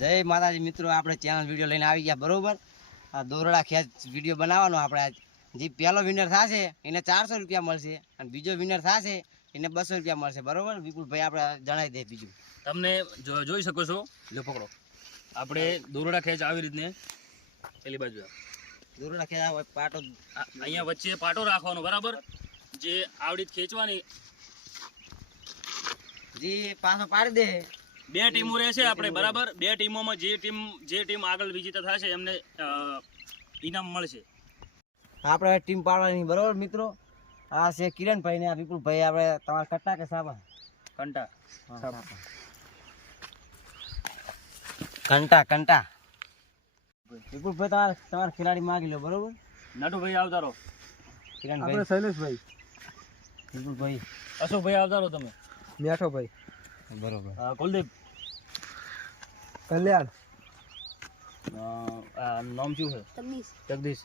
જય માતાજી મિત્રો આપણે ચેનલ વીડિયો લઈને આવી ગયા બરોબર? આ દોરડા ખેંચ વીડિયો બનાવવાનો આપણે આજ. જે પહેલો વિનર થશે એને ચારસો રૂપિયા મળશે અને બીજો વિનર થશે એને બસો રૂપિયા મળશે બરોબર? વિપુલભાઈ આપણે જણાવી દે બીજું. તમને જોઈ શકો છો જો પકડો. આપણે દોરડા ખેંચ આવી રીતને પેલી બાજુ. દોરડા ખેંચ પાટો. અહીંયા વચ્ચે પાટો રાખવાનો બરાબર? જે આવડી ખેંચવાની. જે પાછો પાડી દે. બે ટીમો રહેશે આપણે બરાબર? બે ટીમોમાં જે ટીમ જે ટીમ આગળ વિજેતા થશે એમને ઇનામ મળશે. આપણે ટીમ પાડવાની બરાબર મિત્રો? આ છે કિરણભાઈ ને આ વિપુલભાઈ આપણે તમારા કટ્ટા કે સાબા? કંટા. કંટા કંટા. વિપુલભાઈ તમારા તમારા ખેલાડી માગી લો બરોબર? નાટુભાઈ આવતા રહો. કિરણભાઈ. શૈલેષભાઈ. વિપુલભાઈ. અશોકભાઈ આવતા રહો તમે. મેઠોભાઈ. બરોબર. કુલદીપ. કલ્યાણ. નામ શું છે? જગદીશ.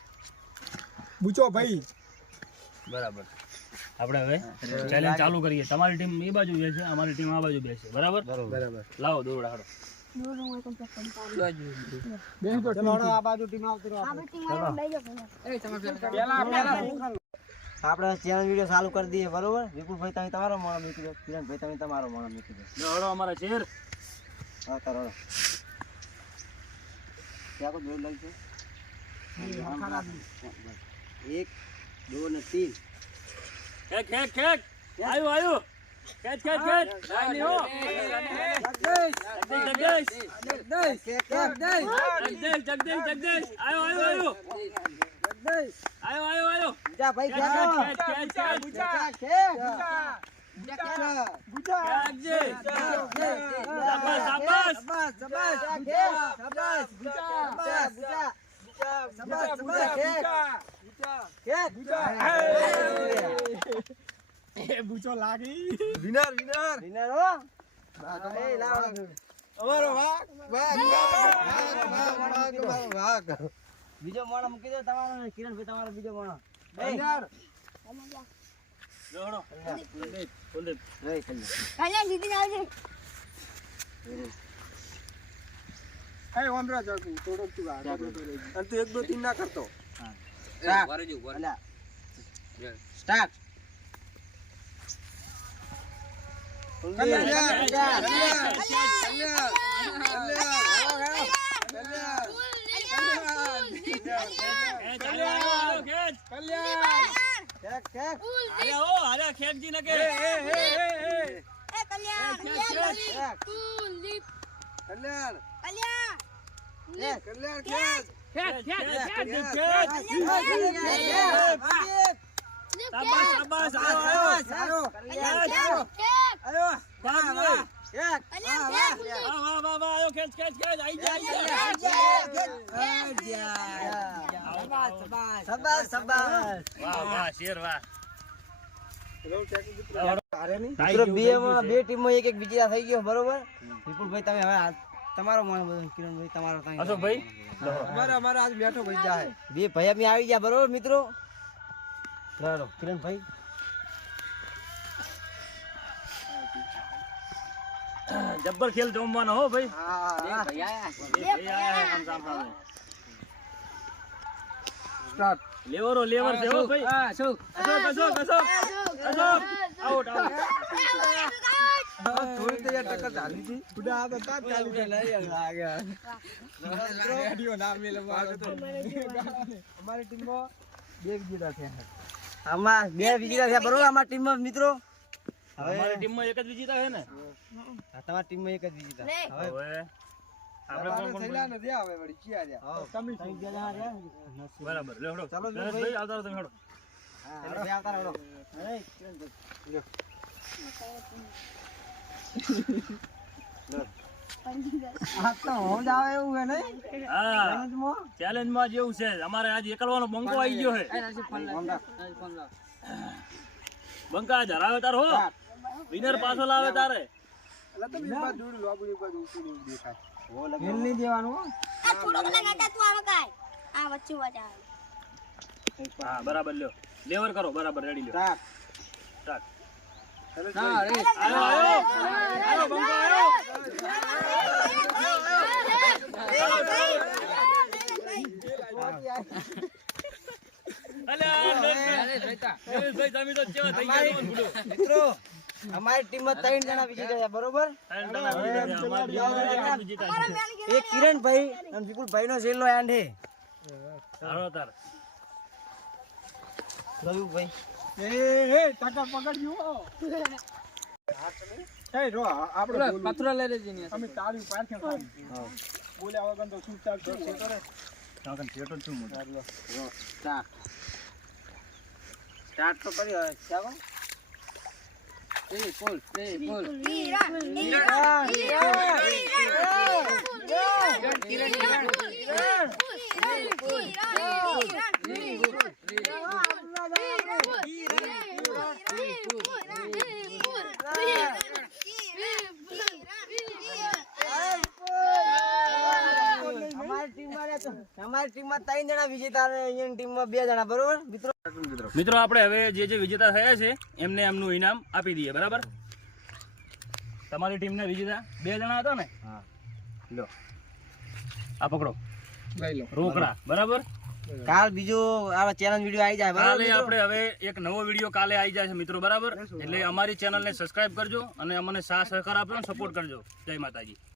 બુચો ભાઈ. બરાબર. આપણે હવે ચેલેન્જ ચાલુ કરીએ. તમારી ટીમ એ બાજુ બેસે અમારી ટીમ આ બાજુ બેસે. બરાબર? બરાબર. લાવો દોરડા હાડો. આ બાજુ ટીમ આવતી રહો. આપણે ચેનલ વીડિયો ચાલુ કરી દઈએ બરોબર? વિપુલભાઈ તમે તમારો મોણો મૂકી દો કિરણભાઈ તમે તમારો મોણો મૂકી દો. હળો અમારા શેર હા તારો ક્યાં કોઈ જોઈ લઈ છે? એક દો ને તીન ખેક ખેક ખેક આવ્યું આવ્યું ખેંચ ખેંચ ખેંચ. લાઈ હો જગદીશ જગદીશ જગદીશ. જગદીશ જગદીશ આયો આયો આયો. આયો આયો આયો બીજા ભાઈ બુચો લાગી વિનર વિનર અમારો વાઘ વાઘ વાઘ વાઘ વાઘ બીજો મોણો મૂકી દો તમારો કિરણભાઈ તમારો બીજો મોણો લો હળો કુલદીપ કુલદીપ ઓમરા તું આ અને તું ના કરતો. સ્ટાર્ટ. કલ્યાણ કલ્યાણ ખેંચ, ખેંચ. અરે ઓ અરે ખેંચજી ન કે કલ્યાણ ખેંચ. કલ્યાણ. ખેંચ કલ્યાણ ખેંચ ખેંચ ખેંચ. શાબાશ શાબાશ. આયો આયો આયો. આયો. કલ્યાણ લે. ખેંચ. વાહ વાહ વાહ વાહ આયો ખેંચ ખેંચ ખેંચ આઈ જા આઈ જા. શાબાશ, શાબાશ. વાહ વાહ શેર વાહ. મિત્રો બે માં બે ટીમો એક એક બીજા થઈ ગયો બરોબર? વિપુલભાઈ તમે હવે તમારો મોણ બધો કિરણભાઈ તમારો તમે અશોકભાઈ? અમારે અમારે આજ બેઠો ભાઈ જાય બે ભાઈ અમે આવી ગયા બરોબર મિત્રો? ચાલો કિરણભાઈ. જબ્બર ખેલ જમવાનો હો ભાઈ. સ્ટાર્ટ. લેવરો લેવર છે હો ભાઈ. અશોક અશોક અશોક. અશોક. Out out. થોડી તો યાર ટક્કર ચાલી હતી. બુડા આ તો તાત્કાલિક રેડિયો ના મેલે અમારી ટીમમાં બે વિજેતા છે આમાં બે વિજેતા છે બરોબર? અમારી ટીમમાં મિત્રો અમારી ટીમમાં એક જ વિજેતા છે ને? હા, તમારી ટીમમાં એક જ વિજેતા. હવે હવે આપણે કોણ કોણ નથી આવે વળી ચિયા રહ્યા? તમે ત્રણ જણા બરાબર લે હડો. ચાલો, ભાઈ. આવતા તમે હડો. હા, હવે આવતા રહો. અરે, કિરણભાઈ. આ તો એવું હે નહીં? હા. હોંજમાં? ચેલેન્જમાં જેવું છે. અમારે આજ એકલવાનો બંકો આવી ગયો છે. બંકા જરાવે તાર હો વિનર પાછો લાવે તારે એટલે બરાબર લ્યો લેવર કરો બરાબર રેડી લ્યો તમે તો કેવા થઈ ગયા મિત્રો અમારી ટીમમાં ત્રણ જણા બરોબર. એક કિરણભાઈ અને વિપુલભાઈ નો છેલ્લો એન્ડ પથરા લઈ લેજે અમે તાળી બોલ્યા વગર તો શું ચાલશે? કરે સ્ટાર્ટ સ્ટાર્ટ તો કર્યો ચાલો ફૂલ એ ફૂલ રે ટીમમાં ત્રણ જણા વિજેતા અને અહીંયાની ટીમમાં બે જણા બરોબર? મિત્રો? મિત્રો આપણે હવે જે જે વિજેતા થયા છે એમને એમનું ઇનામ આપી દઈએ બરાબર? તમારી ટીમના વિજેતા બે જણા હતા ને? હા. લો. આ પકડો. લઈ લો. રોકડા બરાબર? કાલ બીજો આ ચેલેન્જ વીડિયો આવી જાય બરાબર કાલે આપણે હવે એક નવો વીડિયો કાલે આવી જાય છે મિત્રો બરાબર? એટલે અમારી ચેનલને સબસ્ક્રાઇબ કરજો અને અમને સાથ સહકાર આપજો સપોર્ટ કરજો. જય માતાજી.